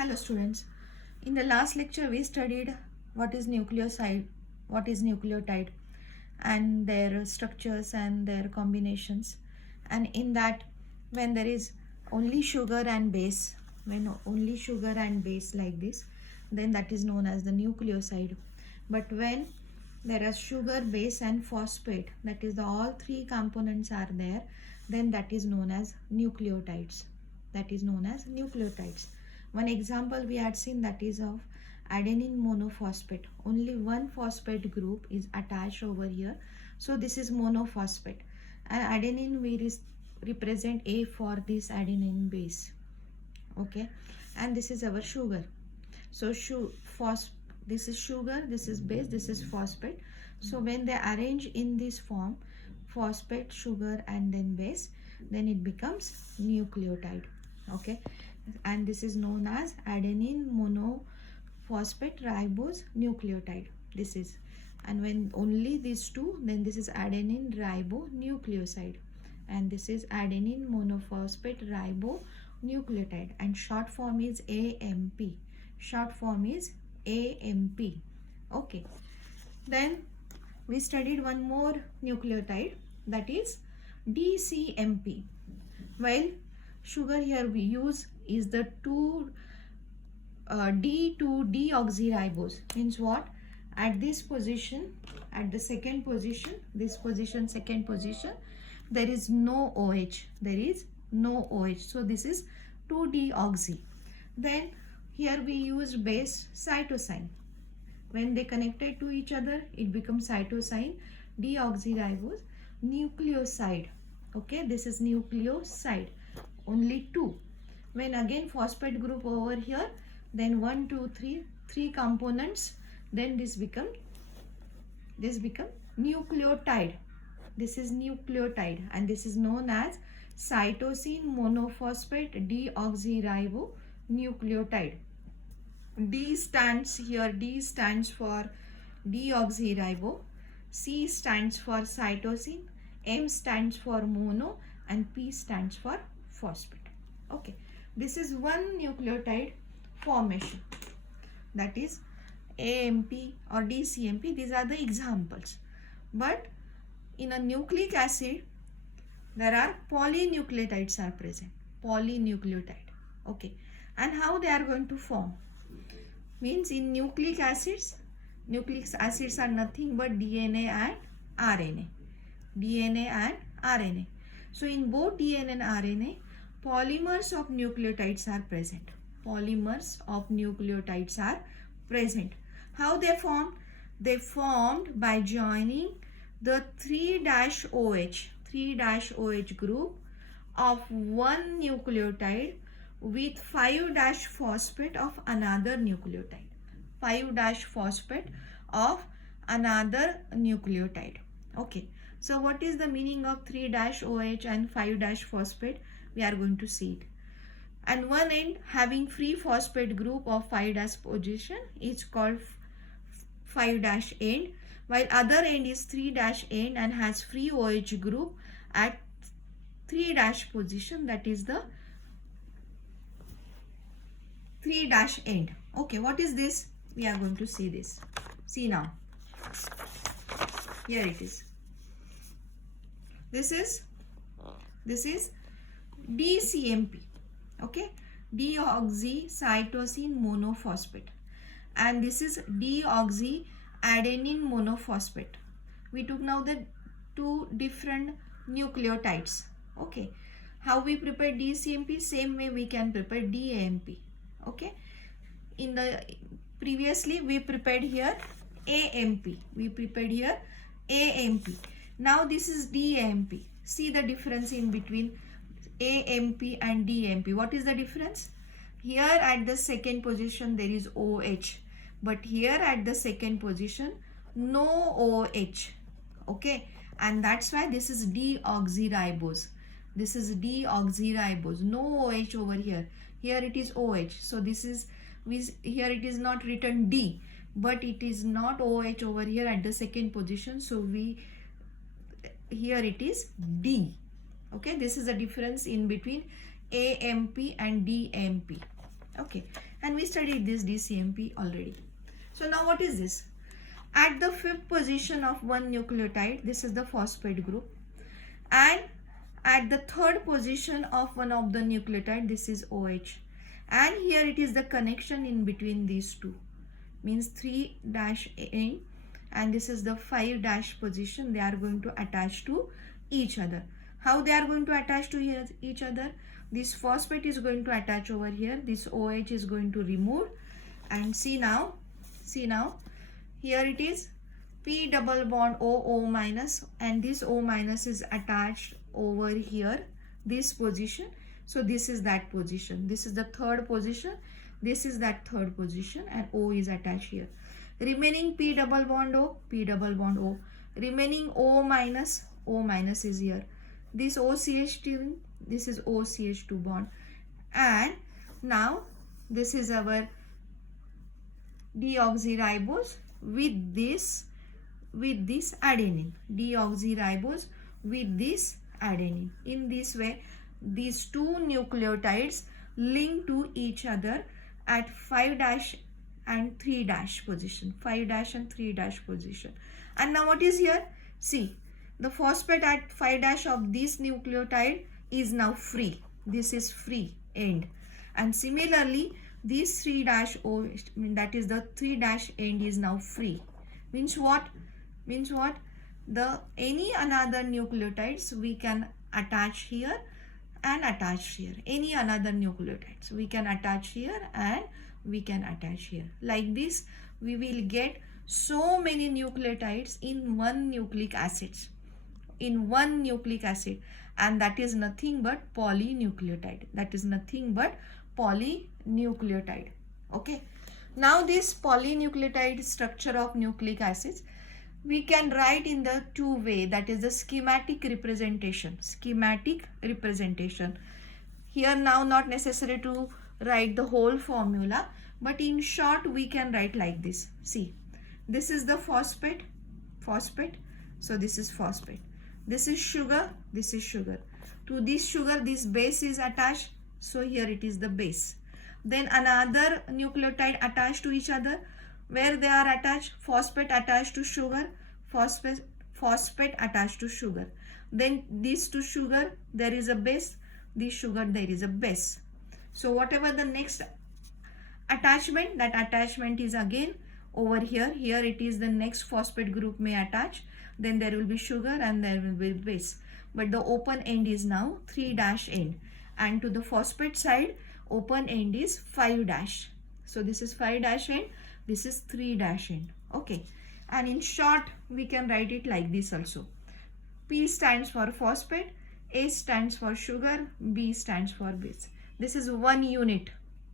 Hello students. In the last lecture we studied what is nucleotide and their structures and their combinations. And in that, when there is only sugar and base, when only sugar and base like this, then that is known as the nucleoside. But when there are sugar, base and phosphate, that is all three components are there, then that is known as nucleotides. That is known as nucleotides. One example we had seen, that is of adenine monophosphate. Only one phosphate group is attached over here. So this is monophosphate. And adenine we represent A for this adenine base. Okay. And this is our sugar. So this is sugar, this is base, this is phosphate. So when they arrange in this form, phosphate, sugar and then base, then it becomes nucleotide. Okay. And this is known as adenine monophosphate ribose nucleotide. This is, and when only these two, then this is adenine ribonucleoside, and this is adenine monophosphate ribonucleotide, and short form is AMP. Short form is AMP. Okay. Then we studied one more nucleotide, that is DCMP. Well, sugar here we use is the D2-deoxyribose. Means what? At this position, at the second position, this position, second position, there is no OH. There is no OH. So this is 2-deoxy. Then here we use base cytosine. When they connected to each other, it becomes cytosine, deoxyribose, nucleoside. Okay, this is nucleoside. Only two. When again phosphate group over here, then 1, 2, 3, three components, then this become nucleotide. This is nucleotide, and this is known as cytosine monophosphate deoxyribonucleotide. D stands here, D stands for deoxyribo, C stands for cytosine, M stands for mono, and P stands for phosphate. Okay, this is one nucleotide formation, that is AMP or DCMP. These are the examples. But in a nucleic acid, there are polynucleotides are present. Polynucleotide. Okay, and how they are going to form? Means in nucleic acids are nothing but DNA and RNA. DNA and RNA. So in both DNA and RNA, polymers of nucleotides are present. Polymers of nucleotides are present. How they formed? They formed by joining the 3-OH group of one nucleotide with 5-phosphate of another nucleotide. 5-phosphate of another nucleotide. Okay. So what is the meaning of 3-OH and 5-phosphate? We are going to see it. And one end having free phosphate group of 5- position is called 5-end, while other end is 3-end and has free OH group at 3- position, that is the 3-end. Okay, what is this? We are going to see this. See now. Here it is. This is DCMP. Okay, deoxycytosine monophosphate, and this is deoxyadenine monophosphate. We took now the two different nucleotides. Okay, how we prepare DCMP? Same way we can prepare DAMP. Okay, in the previously we prepared here AMP. We prepared here AMP. Now this is DAMP. See the difference in between AMP and DAMP. What is the difference? Here at the second position there is OH, but here at the second position no OH. Okay, and that's why this is deoxyribose. This is deoxyribose. No OH over here. Here it is OH. So this is, here it is not written D, but it is not OH over here at the second position. So here it is D. Okay, this is a difference in between AMP and DMP. Okay, and and we studied this DCMP already. So now what is this? At the fifth position of one nucleotide, this is the phosphate group, and at the third position of one of the nucleotide, this is OH, and here it is the connection in between these two, means 3' and this is the 5' position. They are going to attach to each other. How they are going to attach to each other? This phosphate is going to attach over here, this OH is going to remove, and see now, here it is P double bond O minus, and this O minus is attached over here, this position. So this is that position, this is the third position, this is that third position, and O is attached here. Remaining P double bond O, remaining O minus is here. This OCH2, this is OCH2 bond, and now this is our deoxyribose with this adenine, deoxyribose with this adenine. In this way, these two nucleotides link to each other at 5' and 3' position, 5' and 3' position. And now what is here? See, the phosphate at 5' of this nucleotide is now free. This is free end, and similarly this 3'O, that is the 3' end, is now free. Means what? The any another nucleotides we can attach here and attach here. Any another nucleotides we can attach here and we can attach here. Like this, we will get so many nucleotides in one nucleic acid. And that is nothing but polynucleotide. Okay. Now this polynucleotide structure of nucleic acids we can write in the two way, that is the schematic representation. Here now not necessary to write the whole formula, but in short we can write like this. See, this is the phosphate, so this is phosphate. This is sugar. To this sugar, this base is attached, so here it is the base. Then another nucleotide attached to each other. Where they are attached? Phosphate attached to sugar, phosphate attached to sugar. Then these two sugar, there is a base, this sugar, there is a base. So whatever the next attachment, that attachment is again over here. Here it is the next phosphate group may attach. Then there will be sugar and there will be base. But the open end is now 3' end. And to the phosphate side, open end is 5'. So this is 5' end, this is 3' end. Okay. And in short, we can write it like this also. P stands for phosphate, A stands for sugar, B stands for base. This is one unit.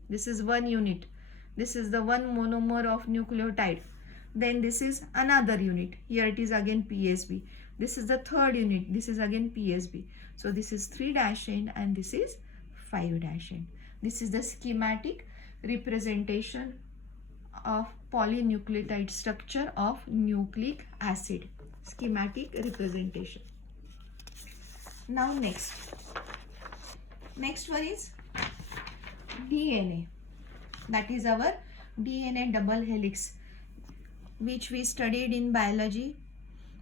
This is the one monomer of nucleotide. Then this is another unit. Here it is again PSB. This is the third unit. This is again PSB. So this is 3' end and this is 5' end. This is the schematic representation of polynucleotide structure of nucleic acid. Schematic representation. Now next one is DNA. That is our DNA double helix, which we studied in biology.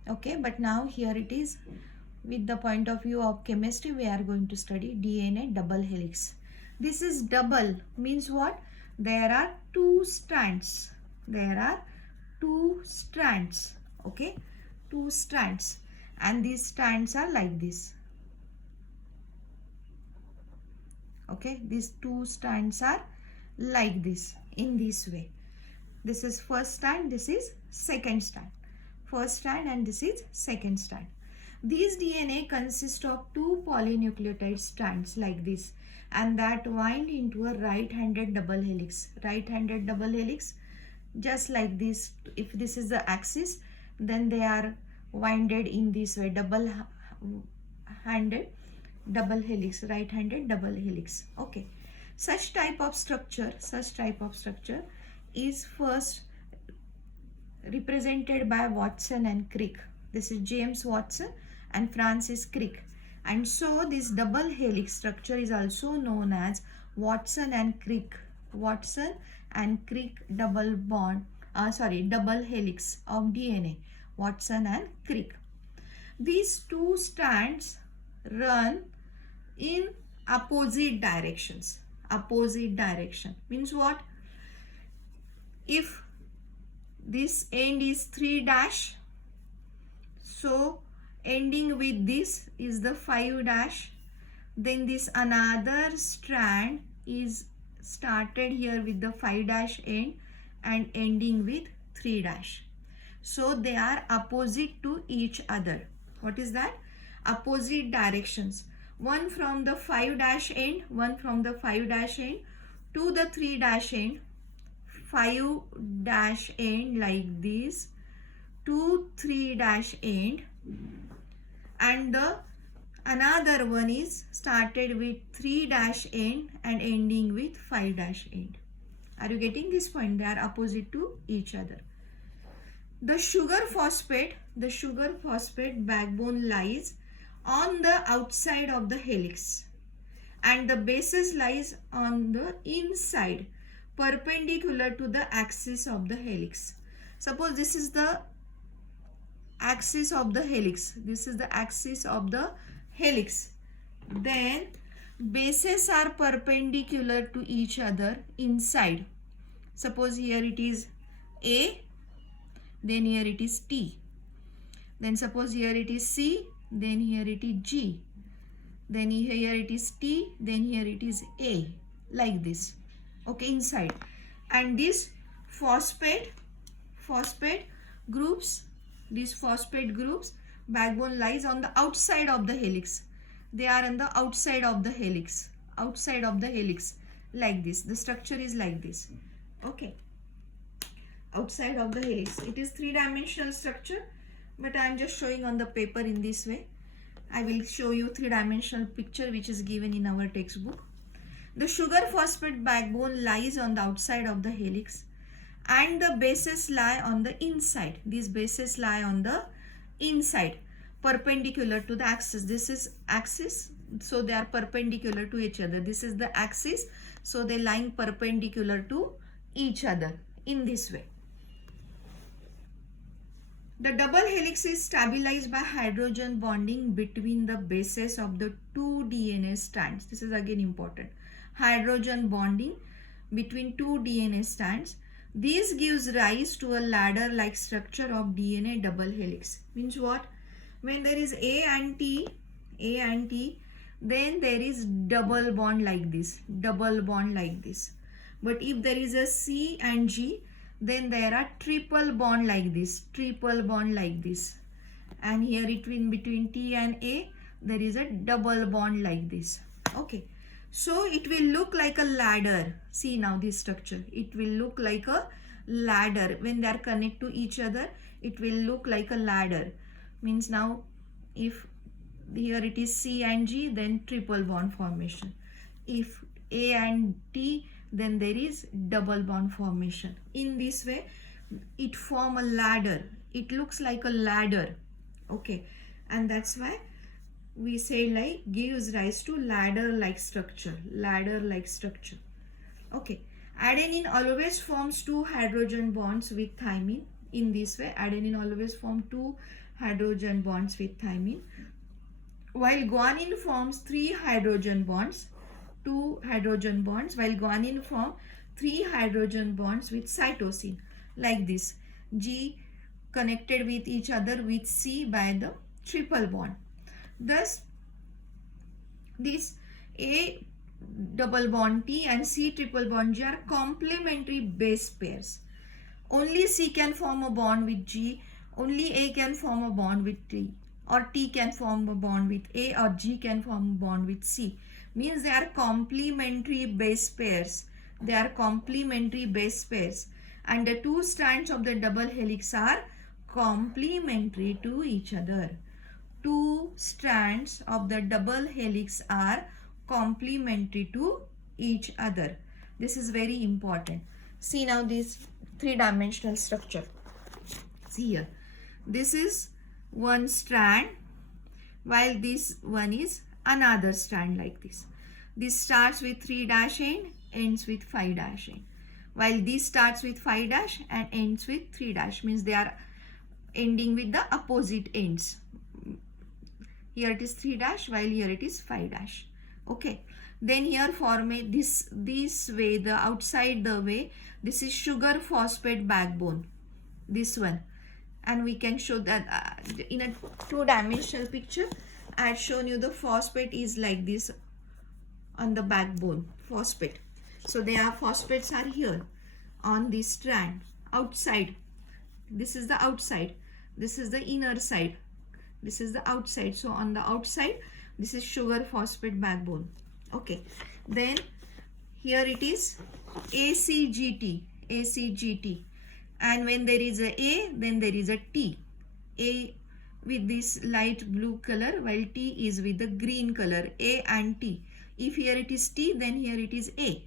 Okay, but now here it is with the point of view of chemistry, we are going to study DNA double helix. This is double, means what? There are two strands. Okay, two strands, and these strands are like this. Okay, these two strands are like this, in this way. This is first strand, this is second strand. First strand and this is second strand. These DNA consist of two polynucleotide strands like this, and that wind into a right-handed double helix. Right-handed double helix, just like this. If this is the axis, then they are winded in this way, double-handed double helix, right-handed double helix. Okay, such type of structure is first represented by Watson and Crick. This is James Watson and Francis Crick, and so this double helix structure is also known as Watson and Crick Watson and Crick double helix of DNA. Watson and Crick. These two strands run in opposite directions. Opposite direction means what? If this end is 3 dash, so ending with this is the 5 dash, then this another strand is started here with the 5 dash end and ending with 3 dash. So they are opposite to each other. What is that? Opposite directions. One from the 5 dash end, one from the 5 dash end to the 3 dash end, 5 dash end like this, to 3 dash end, and the another one is started with 3 dash end and ending with 5 dash end. Are you getting this point? They are opposite to each other. The sugar phosphate backbone lies on the outside of the helix and the bases lies on the inside, perpendicular to the axis of the helix. Suppose this is the axis of the helix. This is the axis of the helix. Then bases are perpendicular to each other inside. Suppose here it is A, then here it is T. Then suppose here it is C, then here it is G. Then here it is T, then here it is A. Like this. Okay, inside. And this phosphate groups, backbone lies on the outside of the helix. They are on the outside of the helix. Like this. The structure is like this. Okay. Outside of the helix. It is 3-dimensional structure, but I am just showing on the paper in this way. I will show you 3-dimensional picture which is given in our textbook. The sugar phosphate backbone lies on the outside of the helix and the bases lie on the inside. These bases lie on the inside, perpendicular to the axis. This is axis, so they are perpendicular to each other. This is the axis, so they lying perpendicular to each other in this way. The double helix is stabilized by hydrogen bonding between the bases of the two DNA strands. This is again important. Hydrogen bonding between two DNA strands. This gives rise to a ladder-like structure of DNA double helix. Means what? When there is A and T, then there is double bond like this. But if there is a C and G, then there are triple bond like this. And here between T and A, there is a double bond like this. Okay. So it will look like a ladder. See now this structure. It will look like a ladder. When they are connected to each other, it will look like a ladder. Means now if here it is C and G, then triple bond formation. If A and T, then there is double bond formation. In this way, it form a ladder. It looks like a ladder. Okay. And that's why we say like gives rise to ladder-like structure. Okay. Adenine always forms 2 hydrogen bonds with thymine. In this way, adenine always forms 2 hydrogen bonds with thymine, while guanine forms 3 hydrogen bonds, 2 hydrogen bonds, while guanine forms 3 hydrogen bonds with cytosine, like this. G connected with each other with C by the triple bond. Thus, this A double bond T and C triple bond G are complementary base pairs. Only C can form a bond with G, only A can form a bond with T, or T can form a bond with A, or G can form a bond with C. Means they are complementary base pairs. And the 2 strands of the double helix are complementary to each other. 2 strands of the double helix are complementary to each other. This is very important. See now this 3-dimensional structure. See here. This is one strand, while this one is another strand like this. This starts with 3 dash end, ends with 5 dash, while this starts with 5 dash and ends with 3 dash, means they are ending with the opposite ends. Here it is 3 dash, while here it is 5 dash. Okay, then here form this way, the outside the way, this is sugar phosphate backbone, this one, and we can show that in a two-dimensional picture. I had shown you the phosphate is like this on the backbone, phosphate. So their phosphates are here on this strand outside. This is the outside, this is the inner side, this is the outside. So on the outside, this is sugar phosphate backbone. Okay, then here it is ACGT, and when there is a then there is a T. A with this light blue color, while T is with the green color, A and T. If here it is T, then here it is A.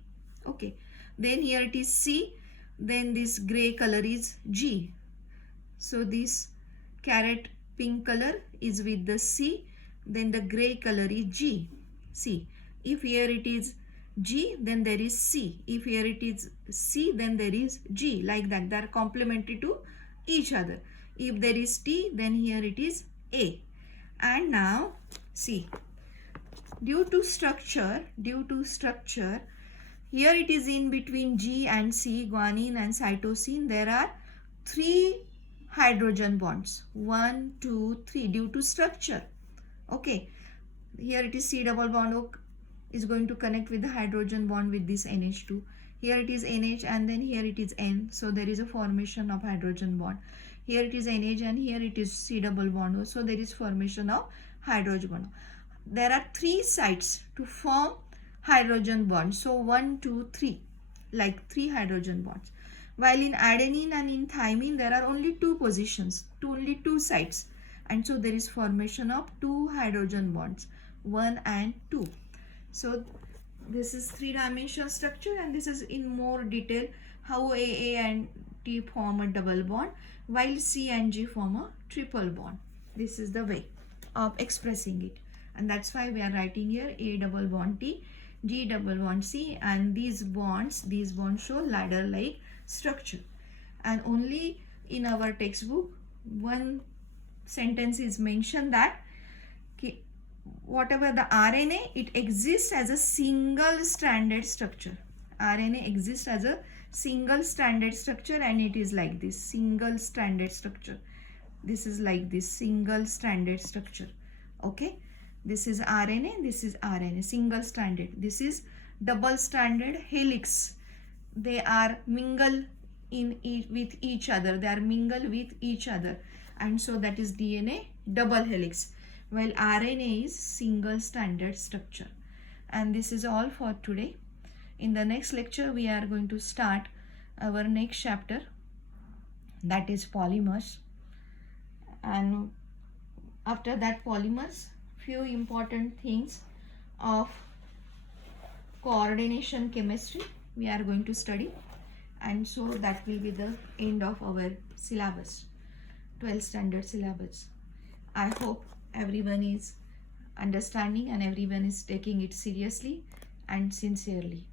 Okay, then here it is C, then this gray color is G. So this carrot pink color is with the C, then the gray color is G, C. If here it is G, then there is C. If here it is C, then there is G, like that. They are complementary to each other. If there is T, then here it is A. And now see, due to structure, here it is in between G and C, guanine and cytosine, there are 3 hydrogen bonds. 1, 2, 3, due to structure. Okay, here it is C double bond O is going to connect with the hydrogen bond with this NH2. Here it is NH and then here it is N. So there is a formation of hydrogen bond. Here it is NH and here it is C double bond O. So there is formation of hydrogen bond. There are 3 sites to form hydrogen bonds. So 1, 2, 3, like 3 hydrogen bonds. While in adenine and in thymine, there are only 2 positions, only 2 sites. And so there is formation of 2 hydrogen bonds, 1 and 2. So this is 3-dimensional structure, and this is in more detail how A and T form a double bond, while C and G form a triple bond. This is the way of expressing it. And that's why we are writing here A double bond T, G double bond C, and these bonds show ladder-like structure. And only in our textbook, one sentence is mentioned that whatever the RNA, it exists as a single stranded structure. RNA exists as a single stranded structure, and it is like this single stranded structure. This is like this single stranded structure. Okay, this is RNA, this is RNA, single stranded. This is double stranded helix. They are mingle with each other. They are mingle with each other, and so that is DNA double helix, while RNA is single stranded structure. And this is all for today. In the next lecture, we are going to start our next chapter, that is polymers. And after that polymers, few important things of coordination chemistry we are going to study. And so that will be the end of our syllabus, 12th standard syllabus. I hope everyone is understanding and everyone is taking it seriously and sincerely.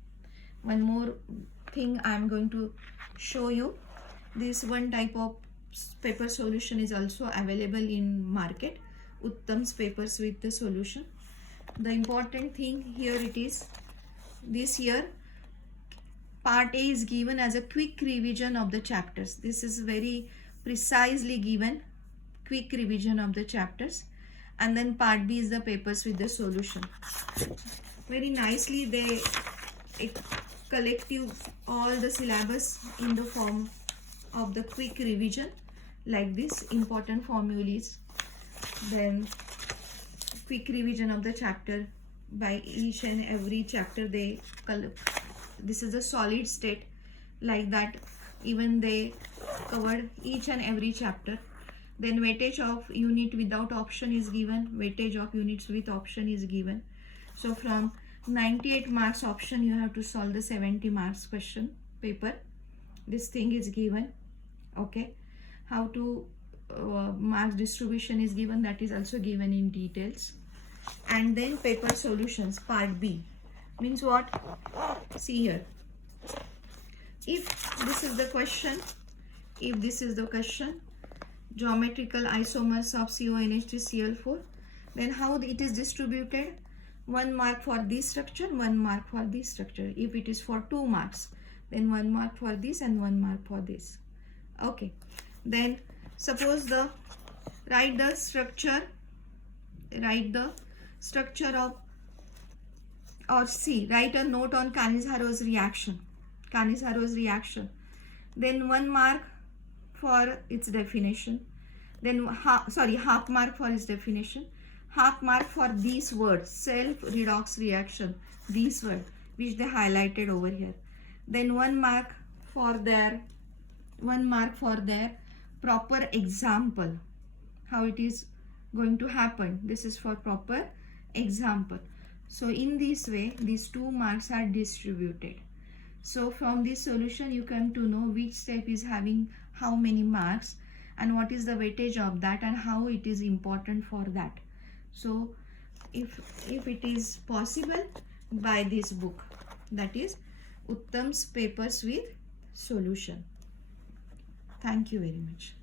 One more thing I am going to show you. This one type of paper solution is also available in market, Uttam's papers with the solution. The important thing here it is, this here part A is given as a quick revision of the chapters. This is very precisely given, quick revision of the chapters. And then part B is the papers with the solution. Very nicely they collect you all the syllabus in the form of the quick revision, like this, important formulas, then quick revision of the chapter. By each and every chapter they this is a solid state, like that. Even they covered each and every chapter. Then weightage of unit without option is given, weightage of units with option is given. So from 98 marks option, you have to solve the 70 marks question paper. This thing is given. Okay, how to marks distribution is given, that is also given in details. And then paper solutions part B means what? See here, If this is the question, geometrical isomers of CONH3Cl4, then how it is distributed? 1 mark for this structure, 1 mark for this structure. If it is for 2 marks, then 1 mark for this and 1 mark for this. Okay, then suppose write the structure of, or see, write a note on Cannizzaro reaction. Then 1 mark for its definition, then half mark for its definition, half mark for these words, self redox reaction, these words which they highlighted over here. Then 1 mark for their proper example, how it is going to happen. This is for proper example. So in this way, these 2 marks are distributed. So from this solution, you come to know which step is having how many marks and what is the weightage of that and how it is important for that. So if it is possible, buy this book, that is Uttam's Papers with Solution. Thank you very much.